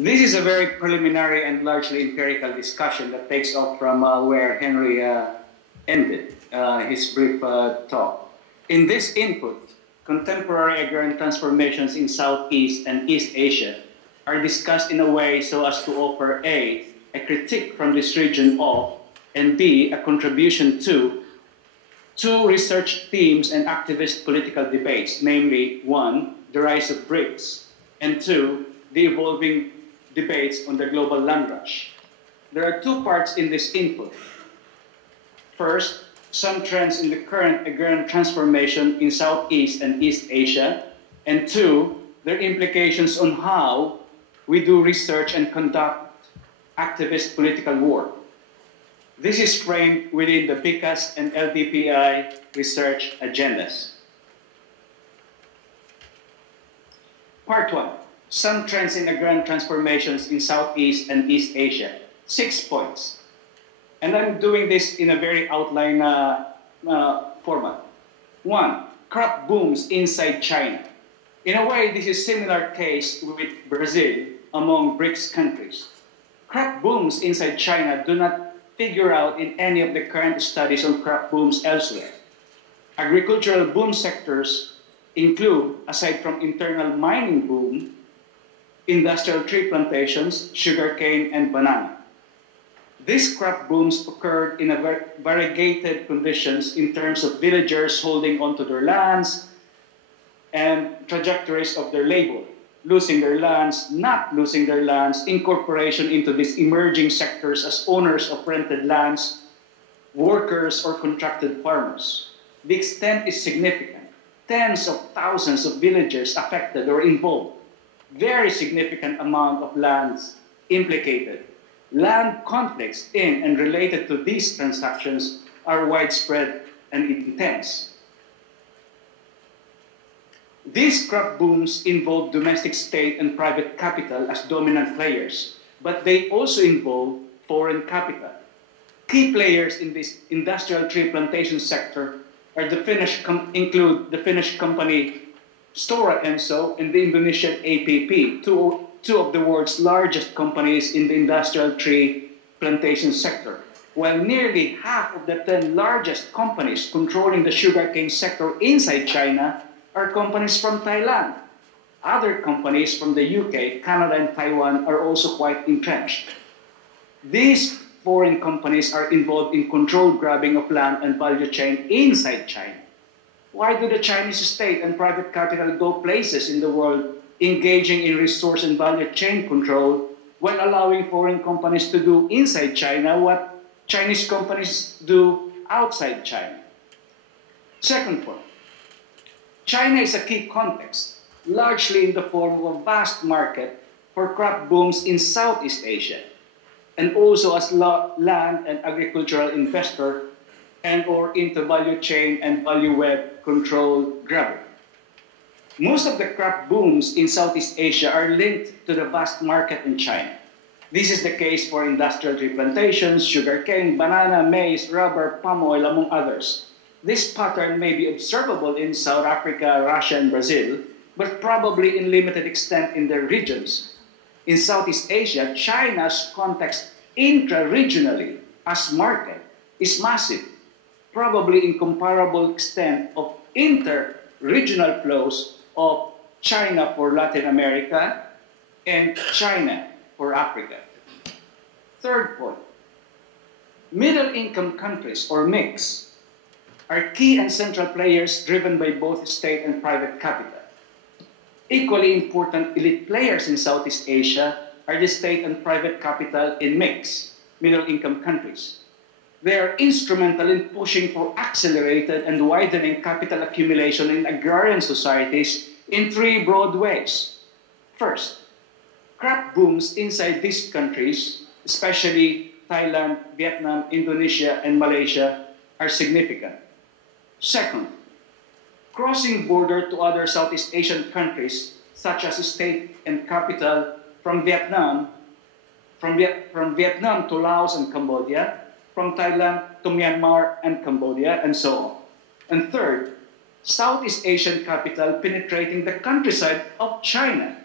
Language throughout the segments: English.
This is a very preliminary and largely empirical discussion that takes off from where Henry ended his brief talk. In this input, contemporary agrarian transformations in Southeast and East Asia are discussed in a way so as to offer A, a critique from this region of, and B, a contribution to two research themes and activist political debates, namely, one, the rise of BRICS, and two, the evolving debates on the global land rush. There are two parts in this input. First, some trends in the current agrarian transformation in Southeast and East Asia, and two, their implications on how we do research and conduct activist political work. This is framed within the BICAS and LDPI research agendas. Part 1. Some trends in agrarian transformations in Southeast and East Asia. 6 points. And I'm doing this in a very outline format. 1. Crop booms inside China. In a way, this is a similar case with Brazil among BRICS countries. Crop booms inside China do not figure out in any of the current studies on crop booms elsewhere. Agricultural boom sectors include, aside from internal mining boom, industrial tree plantations, sugarcane, and banana. These crop booms occurred in a variegated conditions in terms of villagers holding onto their lands and trajectories of their labor, losing their lands, not losing their lands, incorporation into these emerging sectors as owners of rented lands, workers, or contracted farmers. The extent is significant. Tens of thousands of villagers affected or involved. Very significant amount of lands implicated. Land conflicts in and related to these transactions are widespread and intense. These crop booms involve domestic state and private capital as dominant players, but they also involve foreign capital. Key players in this industrial tree plantation sector are include the Finnish company Stora Enso and the Indonesian APP, two of the world's largest companies in the industrial tree plantation sector, while nearly half of the 10 largest companies controlling the sugarcane sector inside China are companies from Thailand. Other companies from the UK, Canada, and Taiwan are also quite entrenched. These foreign companies are involved in controlled grabbing of land and value chain inside China. Why do the Chinese state and private capital go places in the world engaging in resource and value chain control while allowing foreign companies to do inside China what Chinese companies do outside China? Second point, China is a key context, largely in the form of a vast market for crop booms in Southeast Asia, and also as land and agricultural investor and or into value chain and value web control grabber. Most of the crop booms in Southeast Asia are linked to the vast market in China. This is the case for industrial tree plantations, sugarcane, banana, maize, rubber, palm oil, among others. This pattern may be observable in South Africa, Russia, and Brazil, but probably in limited extent in their regions. In Southeast Asia, China's context intra-regionally as market is massive, probably in comparable extent of inter-regional flows of China for Latin America and China for Africa. Third point, middle-income countries, or MICs, are key and central players driven by both state and private capital. Equally important elite players in Southeast Asia are the state and private capital in MICs, middle-income countries. They are instrumental in pushing for accelerated and widening capital accumulation in agrarian societies in three broad ways. First, crop booms inside these countries, especially Thailand, Vietnam, Indonesia, and Malaysia, are significant. Second, crossing border to other Southeast Asian countries, such as state and capital from Vietnam to Laos and Cambodia, from Thailand to Myanmar and Cambodia, and so on. And third, Southeast Asian capital penetrating the countryside of China.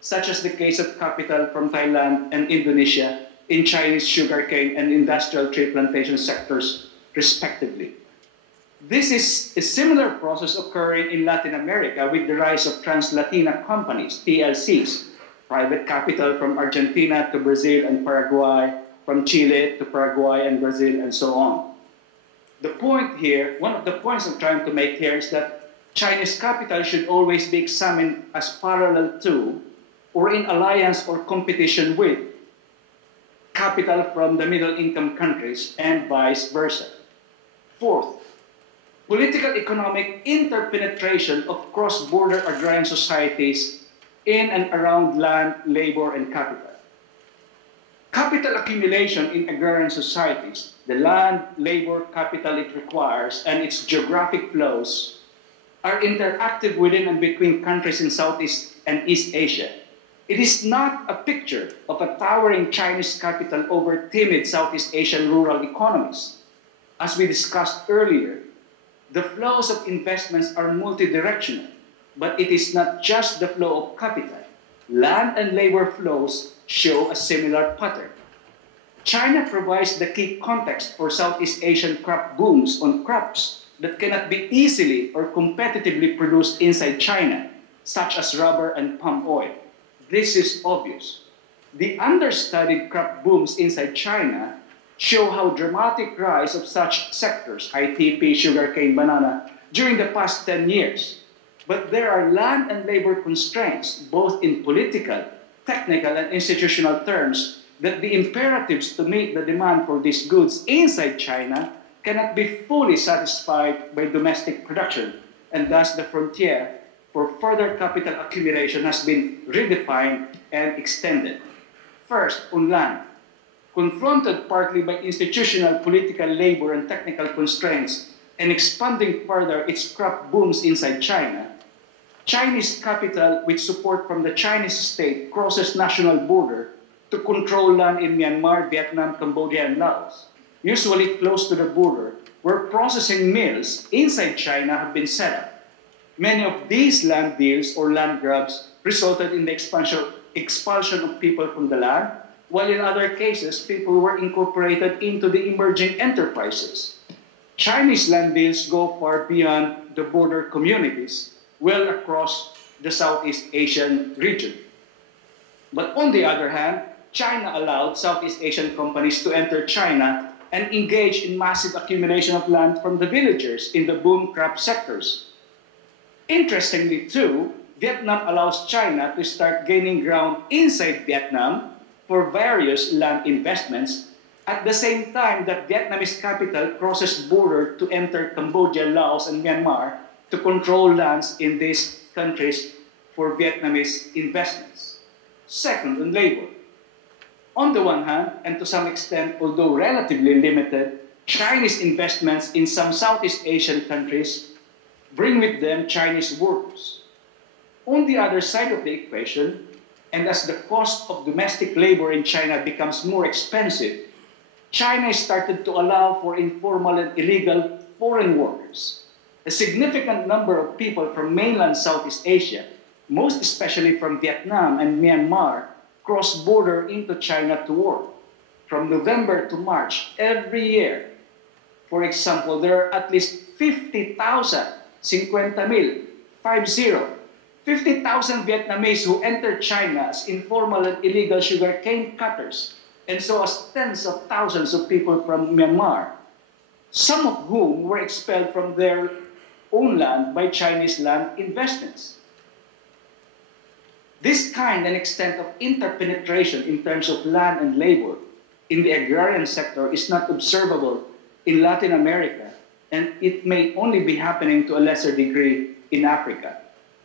such as the case of capital from Thailand and Indonesia in Chinese sugarcane and industrial tree plantation sectors, respectively. This is a similar process occurring in Latin America with the rise of Trans-Latina companies, TLCs, private capital from Argentina to Brazil and Paraguay, from Chile to Paraguay and Brazil, and so on. The point here, one of the points I'm trying to make here is that Chinese capital should always be examined as parallel to or in alliance or competition with capital from the middle-income countries and vice versa. Fourth, political economic interpenetration of cross-border agrarian societies in and around land, labor, and capital. Capital accumulation in agrarian societies, the land, labor, capital it requires, and its geographic flows are interactive within and between countries in Southeast and East Asia. It is not a picture of a towering Chinese capital over timid Southeast Asian rural economies. As we discussed earlier, the flows of investments are multidirectional, but it is not just the flow of capital. Land and labor flows show a similar pattern. China provides the key context for Southeast Asian crop booms on crops that cannot be easily or competitively produced inside China, such as rubber and palm oil. This is obvious. The understudied crop booms inside China show how dramatic rise of such sectors, ITP, sugarcane, banana, during the past 10 years. But there are land and labor constraints, both in political, technical, and institutional terms, that the imperatives to meet the demand for these goods inside China cannot be fully satisfied by domestic production, and thus the frontier for further capital accumulation has been redefined and extended. First, on land. Confronted partly by institutional, political, labor, and technical constraints, and expanding further its crop booms inside China, Chinese capital with support from the Chinese state crosses national border to control land in Myanmar, Vietnam, Cambodia, and Laos, usually close to the border, where processing mills inside China have been set up. Many of these land deals or land grabs resulted in the expulsion of people from the land, while in other cases, people were incorporated into the emerging enterprises. Chinese land deals go far beyond the border communities, well across the Southeast Asian region. But on the other hand, China allowed Southeast Asian companies to enter China and engage in massive accumulation of land from the villagers in the boom crop sectors. Interestingly too, Vietnam allows China to start gaining ground inside Vietnam for various land investments at the same time that Vietnamese capital crosses border to enter Cambodia, Laos, and Myanmar to control lands in these countries for Vietnamese investments. Second, on labor. On the one hand, and to some extent, although relatively limited, Chinese investments in some Southeast Asian countries bring with them Chinese workers. On the other side of the equation, and as the cost of domestic labor in China becomes more expensive, China started to allow for informal and illegal foreign workers. A significant number of people from mainland Southeast Asia, most especially from Vietnam and Myanmar, cross border into China to work. From November to March every year, for example, there are at least 50,000, 50,000 Vietnamese who entered China as informal and illegal sugarcane cutters, and so as tens of thousands of people from Myanmar, some of whom were expelled from their own land by Chinese land investments. This kind and extent of interpenetration in terms of land and labor in the agrarian sector is not observable in Latin America, and it may only be happening to a lesser degree in Africa.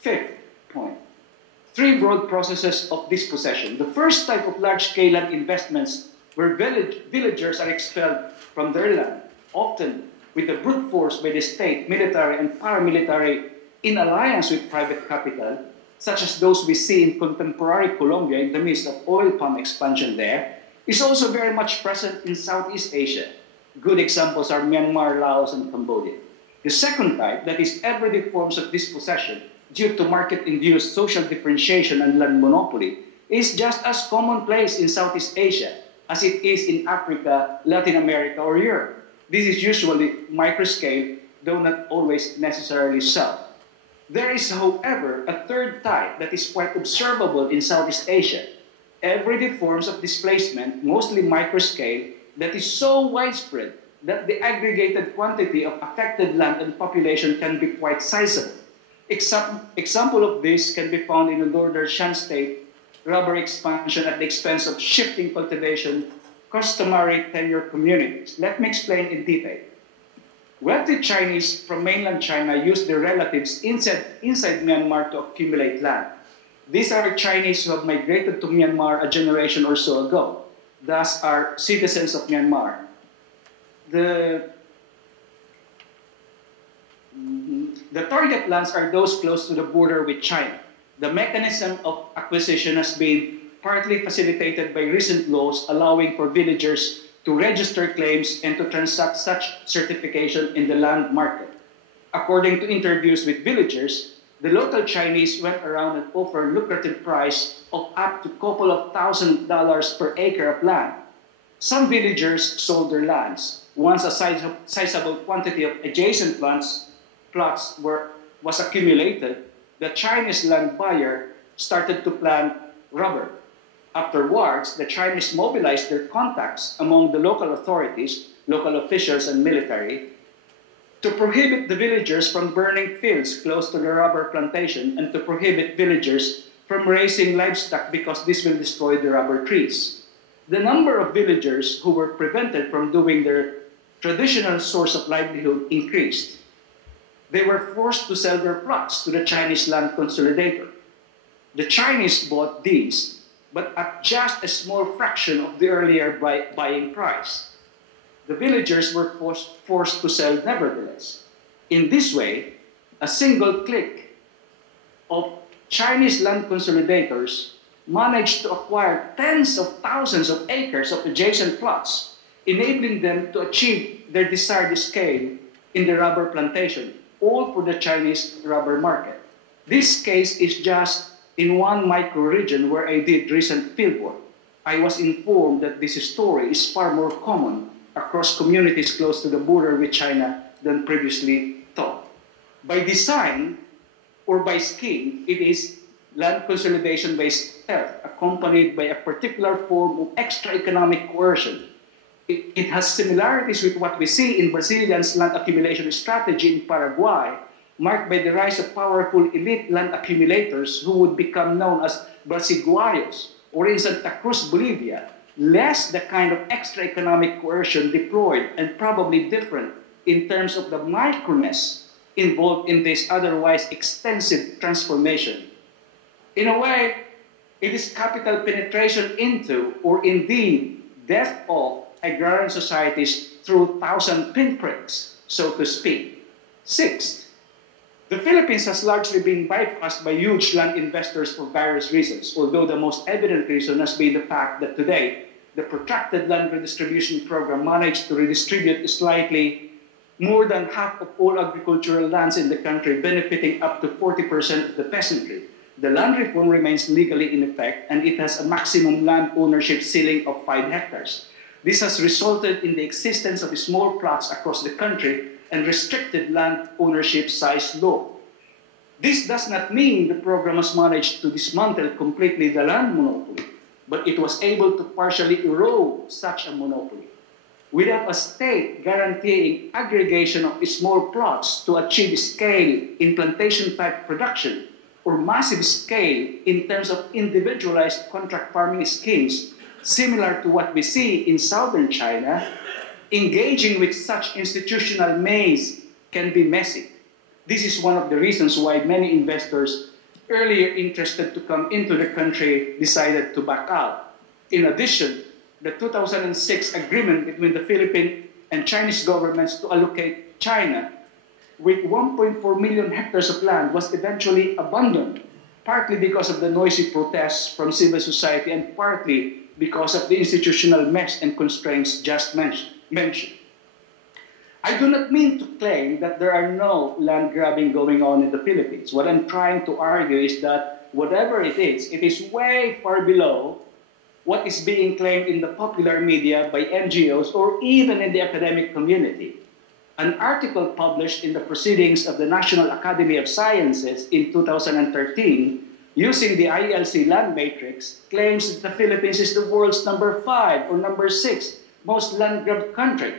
Fifth point, three broad processes of dispossession. The first type of large-scale land investments where villagers are expelled from their land, often with the brute force by the state, military, and paramilitary in alliance with private capital, such as those we see in contemporary Colombia in the midst of oil palm expansion there, is also very much present in Southeast Asia. Good examples are Myanmar, Laos, and Cambodia. The second type, that is everyday forms of dispossession, due to market-induced social differentiation and land monopoly, is just as commonplace in Southeast Asia as it is in Africa, Latin America, or Europe. This is usually microscale, though not always necessarily so. There is, however, a third type that is quite observable in Southeast Asia. Everyday forms of displacement, mostly microscale, that is so widespread that the aggregated quantity of affected land and population can be quite sizable. Example of this can be found in the northern Shan state, rubber expansion at the expense of shifting cultivation, customary tenure communities. Let me explain in detail. Wealthy Chinese from mainland China use their relatives inside Myanmar to accumulate land. These are Chinese who have migrated to Myanmar a generation or so ago, thus are citizens of Myanmar. The target lands are those close to the border with China. The mechanism of acquisition has been partly facilitated by recent laws allowing for villagers to register claims and to transact such certification in the land market. According to interviews with villagers, the local Chinese went around and offered lucrative price of up to a couple of $1,000 per acre of land. Some villagers sold their lands. Once a sizable quantity of adjacent plots was accumulated, the Chinese land buyer started to plant rubber. Afterwards, the Chinese mobilized their contacts among the local authorities, local officials, and military to prohibit the villagers from burning fields close to the rubber plantation and to prohibit villagers from raising livestock because this will destroy the rubber trees. The number of villagers who were prevented from doing their traditional source of livelihood increased. They were forced to sell their plots to the Chinese land consolidator. The Chinese bought these, but at just a small fraction of the earlier buying price. The villagers were forced to sell nevertheless. In this way, a single click of Chinese land consolidators managed to acquire tens of thousands of acres of adjacent plots, enabling them to achieve their desired scale in the rubber plantation, all for the Chinese rubber market. This case is just in one micro-region where I did recent fieldwork. I was informed that this story is far more common across communities close to the border with China than previously thought. By design or by scheme, it is land consolidation by stealth, accompanied by a particular form of extra economic coercion. It has similarities with what we see in Brazilian's land accumulation strategy in Paraguay, marked by the rise of powerful elite land accumulators who would become known as Brasiguayos, or in Santa Cruz, Bolivia, less the kind of extra economic coercion deployed and probably different in terms of the microness involved in this otherwise extensive transformation. In a way, it is capital penetration into, or indeed death of, agrarian societies through thousand pinpricks, so to speak. Sixth, the Philippines has largely been bypassed by huge land investors for various reasons, although the most evident reason has been the fact that today, the protracted land redistribution program managed to redistribute slightly more than half of all agricultural lands in the country, benefiting up to 40% of the peasantry. The land reform remains legally in effect, and it has a maximum land ownership ceiling of 5 hectares. This has resulted in the existence of small plots across the country and restricted land ownership size law. This does not mean the program has managed to dismantle completely the land monopoly, but it was able to partially erode such a monopoly. Without a state guaranteeing aggregation of small plots to achieve scale in plantation-type production or massive scale in terms of individualized contract farming schemes, similar to what we see in southern China, engaging with such institutional maze can be messy. This is one of the reasons why many investors earlier interested to come into the country decided to back out. In addition, the 2006 agreement between the Philippine and Chinese governments to allocate China with 1.4 million hectares of land was eventually abandoned, partly because of the noisy protests from civil society and partly because of the institutional mess and constraints just mentioned. I do not mean to claim that there are no land grabbing going on in the Philippines. What I'm trying to argue is that whatever it is way far below what is being claimed in the popular media by NGOs or even in the academic community. An article published in the Proceedings of the National Academy of Sciences in 2013 using the ILC land matrix claims that the Philippines is the world's number 5 or number 6 most land-grabbed country,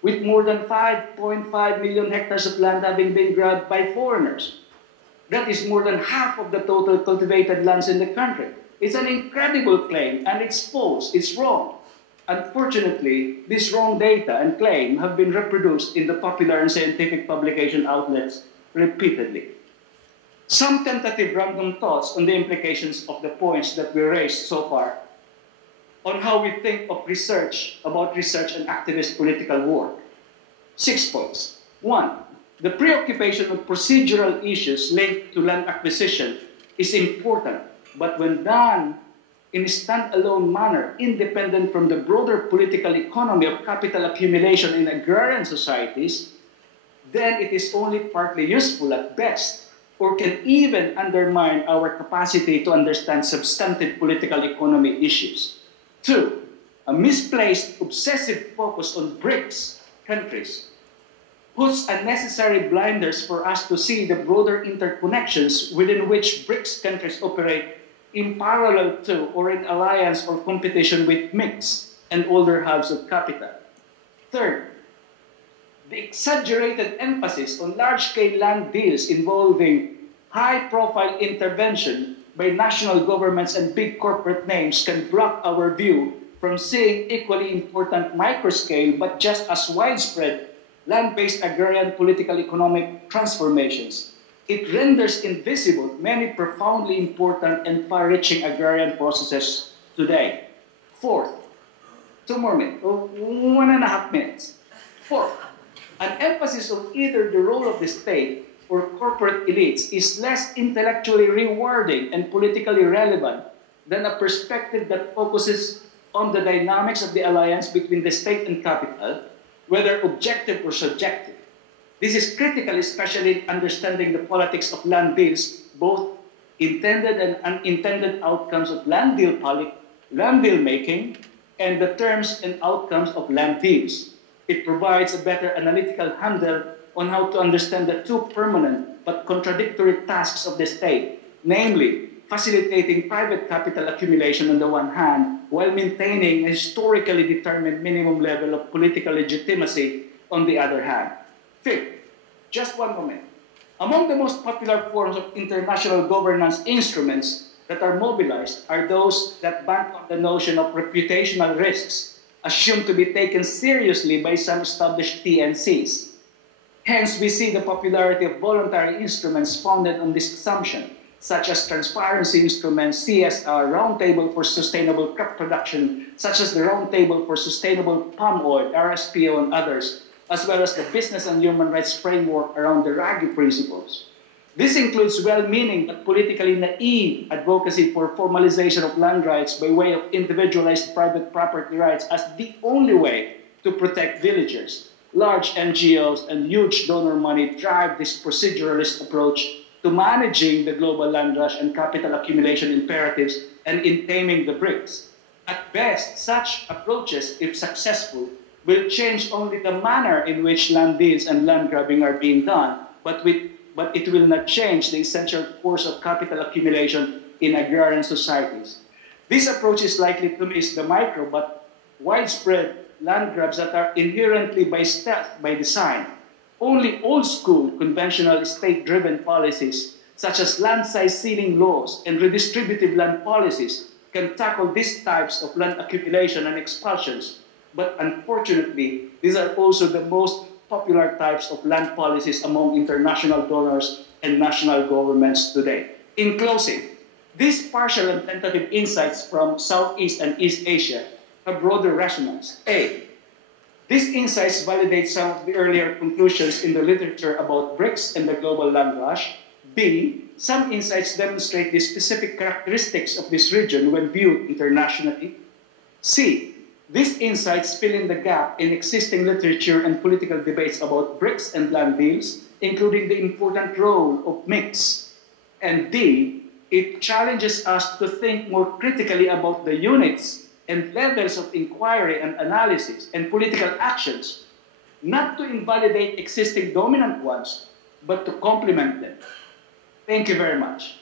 with more than 5.5 million hectares of land having been grabbed by foreigners. That is more than half of the total cultivated lands in the country. It's an incredible claim, and it's false, it's wrong. Unfortunately, this wrong data and claim have been reproduced in the popular and scientific publication outlets repeatedly. Some tentative random thoughts on the implications of the points that we raised so far on how we think of research, about research and activist political work. 6 points. 1. The preoccupation with procedural issues linked to land acquisition is important, but when done in a standalone manner, independent from the broader political economy of capital accumulation in agrarian societies, then it is only partly useful at best, or can even undermine our capacity to understand substantive political economy issues. 2. A misplaced, obsessive focus on BRICS countries puts unnecessary blinders for us to see the broader interconnections within which BRICS countries operate in parallel to or in alliance or competition with mixed and older halves of capital. Third, the exaggerated emphasis on large-scale land deals involving high-profile intervention by national governments and big corporate names can block our view from seeing equally important micro-scale but just as widespread land-based agrarian political economic transformations. It renders invisible many profoundly important and far-reaching agrarian processes today. Fourth, 2 more minutes, 1.5 minutes. Fourth, an emphasis on either the role of the state or corporate elites is less intellectually rewarding and politically relevant than a perspective that focuses on the dynamics of the alliance between the state and capital, whether objective or subjective. This is critical, especially in understanding the politics of land deals, both intended and unintended outcomes of land deal making, and the terms and outcomes of land deals. It provides a better analytical handle on how to understand the two permanent but contradictory tasks of the state, namely facilitating private capital accumulation on the one hand, while maintaining a historically determined minimum level of political legitimacy on the other hand. Fifth, just one moment. Among the most popular forms of international governance instruments that are mobilized are those that bank on the notion of reputational risks, assumed to be taken seriously by some established TNCs. Hence, we see the popularity of voluntary instruments founded on this assumption, such as transparency instruments, CSR, Roundtable for Sustainable Crop Production, such as the Roundtable for Sustainable Palm Oil, RSPO, and others, as well as the business and human rights framework around the Ruggie principles. This includes well-meaning but politically naive advocacy for formalization of land rights by way of individualized private property rights as the only way to protect villagers. Large NGOs and huge donor money drive this proceduralist approach to managing the global land rush and capital accumulation imperatives and in taming the BRICS. At best, such approaches, if successful, will change only the manner in which land deals and land grabbing are being done, but it will not change the essential course of capital accumulation in agrarian societies. This approach is likely to miss the micro but widespread land grabs that are inherently by stealth, by design. Only old-school, conventional state-driven policies, such as land size ceiling laws and redistributive land policies, can tackle these types of land accumulation and expulsions. But unfortunately, these are also the most popular types of land policies among international donors and national governments today. In closing, these partial and tentative insights from Southeast and East Asia have broader resonance. A. These insights validate some of the earlier conclusions in the literature about BRICS and the global land rush. B. Some insights demonstrate the specific characteristics of this region when viewed internationally. C. These insights fill in the gap in existing literature and political debates about BRICS and land deals, including the important role of mix. And D, it challenges us to think more critically about the units and levels of inquiry and analysis and political actions, not to invalidate existing dominant ones, but to complement them. Thank you very much.